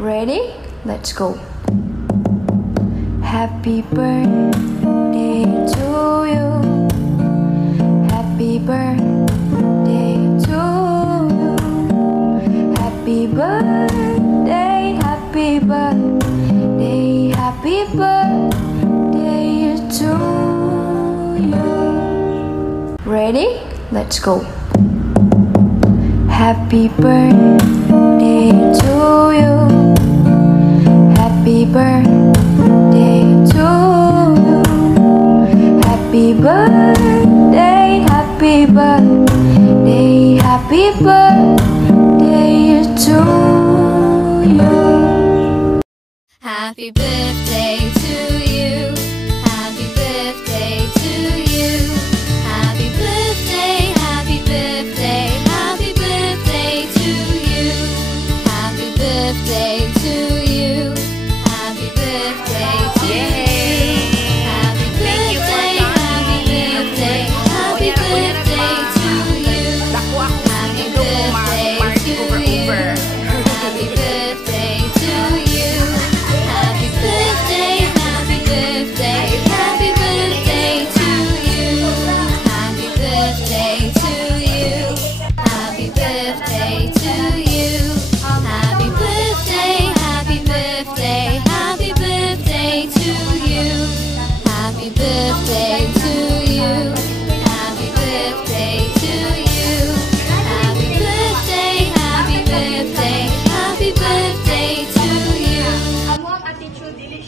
Ready? Let's go. Happy birthday to you. Happy birthday to you. Happy birthday, happy birthday, happy birthday to you. Ready? Let's go. Happy birthday to you. Happy birthday to you. Happy birthday, happy birthday, happy birthday to you. Happy birthday to you. Happy birthday to you. Happy birthday, happy birthday, happy birthday to you. Happy birthday to you. Happy birthday to you. Happy birthday, happy birthday, happy birthday to you. Happy birthday to you. Happy birthday to you. Happy birthday, happy birthday, happy birthday to you. Happy birthday to you. Happy birthday to you. Happy birthday, happy birthday, happy birthday to you. Happy birthday to you. Happy birthday to you. Happy birthday, happy birthday, happy birthday to you. Amo ang attitude dili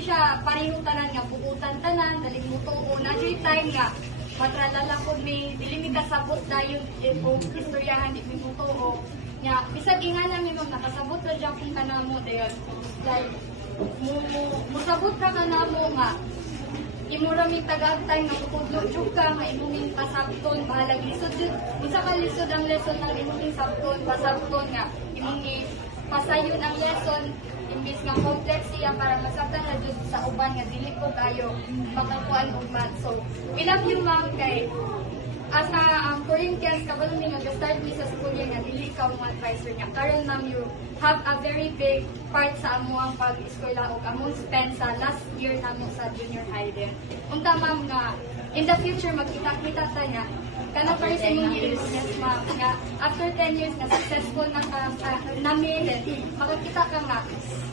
siya parehong tanan nga buutan tanan dali mo tuo na joy time nga matralala ko mi dili mi kasabot dayon kung istoryahan di mi mo tuo nya bisag ingana mi mong nakasabot ra jud kung kanamo dayon like musabot ra kanamo nga imo ra mi tagagtay nga tudlo jud ka nga imo mi pasabton bahalag lisod jud isa ka lisod ang lesson ng imo mi sabton pasabton nga imo mi pasayon ang lesson imbis nga complex siya para masabtan na jud sa uban nga dili ko kayo makakuan og math. So we love you ma'am kay as a Corinthians kabalo mi nag-start mi sa school year nga dili ka mo advisor niya karon ma'am you have a very big part sa amuang pag-eskwela ug among spend sa last year namo sa junior high din. Unta ma'am nga in the future magkita-kita ta nga kana pa sa inyong years ma'am nga after 10 years na successful na namin makakita ka nga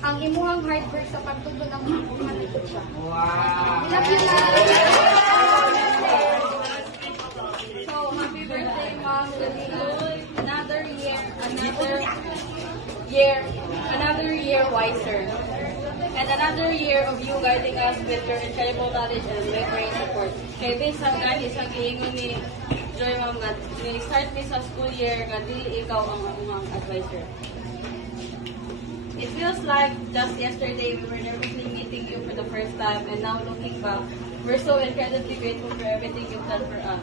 ang imuhang hard work sa pagtuto ng mga malikot siya. Wow! Love you ma'am! So happy birthday ma'am to you. Another year wiser. And another year of you guiding us with your incredible knowledge and unwavering support. Kaya this hanggang isang giingon ni Joy ma'am nga start mi sa school year nga dili ikaw ang among advisor. It feels like just yesterday we were nervously meeting you for the first time, and now looking back, we're so incredibly grateful for everything you've done for us.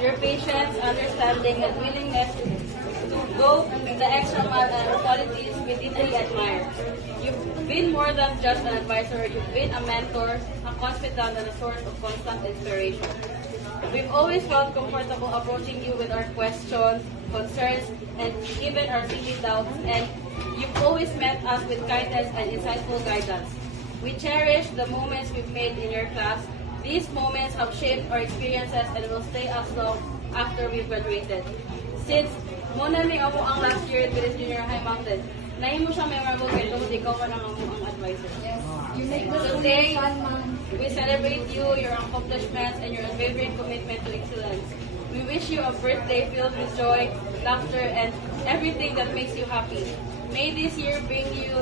Your patience, understanding, and willingness to go the extra mile are qualities we deeply admire. You've been more than just an advisor, you've been a mentor, a confidant, and a source of constant inspiration. We've always felt comfortable approaching you with our questions, concerns, and even our silly doubts, and you've always met us with kindness and insightful guidance. We cherish the moments we've made in your class. These moments have shaped our experiences and will stay as long after we've graduated. Since muna ni amo ang last year at Junior High Mountain, nahimo siya memorable kay Lord, ikaw ka ng amo ang advisor. Yes. Today, we celebrate you, your accomplishments, and your unwavering commitment to excellence. We wish you a birthday filled with joy, laughter, and everything that makes you happy. May this year bring you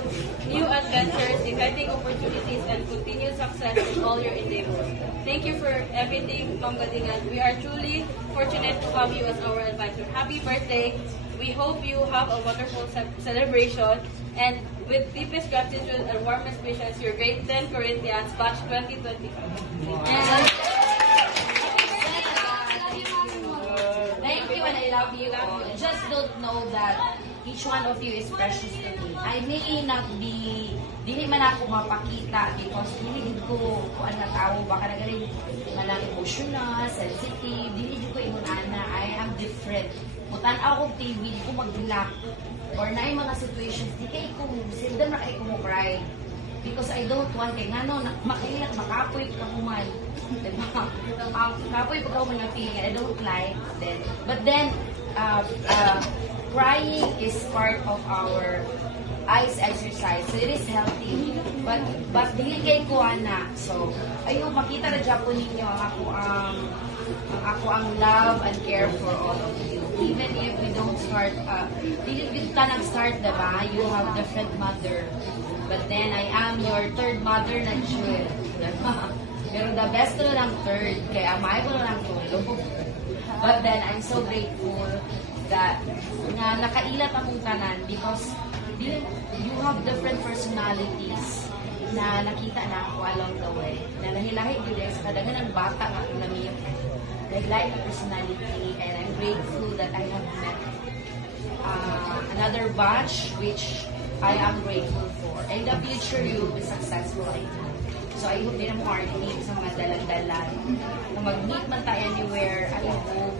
new adventures, exciting opportunities, and continued success in all your endeavors. Thank you for everything, Ma'am Gadingan. We are truly fortunate to have you as our advisor. Happy birthday! We hope you have a wonderful celebration, and with deepest gratitude and warmest wishes, your grade 10 Corinthians, batch 2025. Thank you and I love you. Just don't know that each one of you is precious to me. I may not be, dili man ako mapakita because dili ko kung ano tao, baka nagaling malang emotional, sensitive, dili ko inunana. I am different. Mutan ako TV, di ko mag-block. or na yung mga situations, di kayo sila na kayo kumukry. Because I don't want kay nga no, makailat, makapoy ka kuman. Diba? Kapoy pa ka kuman yung feeling, I don't like that. But then, crying is part of our eyes exercise. So it is healthy. But dili kay kuha na. So, ayun, makita na dyan po ninyo ang ako ang love and care for all of you. Even if we don't start, dili ka nag-start, diba? You have different mother. But then, I am your third mother na Jewel. Diba? Pero the best ko lang third. Kaya amay ko lang tulog. But then, I'm so grateful that nakailat akong tanan because you have different personalities na nakita na ako along the way. Na nahilahi din sa kadagan ng bata nga ako na may like personality, and I'm grateful that I have met another batch which I am grateful for. In the future, you will be successful, I know. So I hope din mo artist sa mga dalang-dalan. Kung mag-meet man tayo anywhere, I hope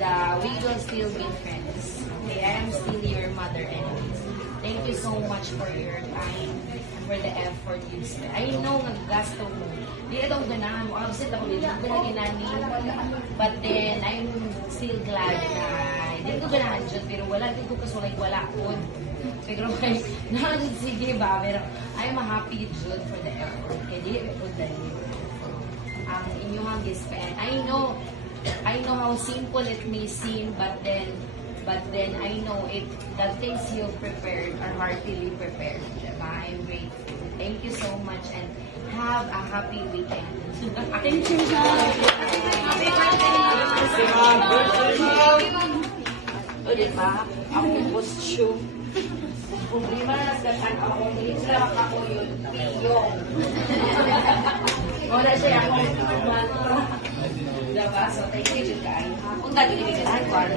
that we will still be friends. Okay, I am still your mother anyways. Thank you so much for your time and for the effort you spend. I know naggasto mo. Di na daw ganahan mo. Absent ako dito. But then, I'm still glad na hindi ko ganahan dyan. Pero wala. Hindi ko kasulay wala po. Pero may sige ba? Pero I'm happy dyan for the effort. Kaya di ko dali. Ang inyong spend. I know how simple it may seem, but then I know the things you prepared are heartily prepared. Diba? I'm grateful. Thank you so much and have a happy weekend. Thank you, guys. Happy birthday. O, diba? Ako yung costume. Problema na nasgatan ako. Hindi sila ako yun. Piyong. Wala siya ako. Diba? So, thank you, guys. Kung dati niligalan ko, ano?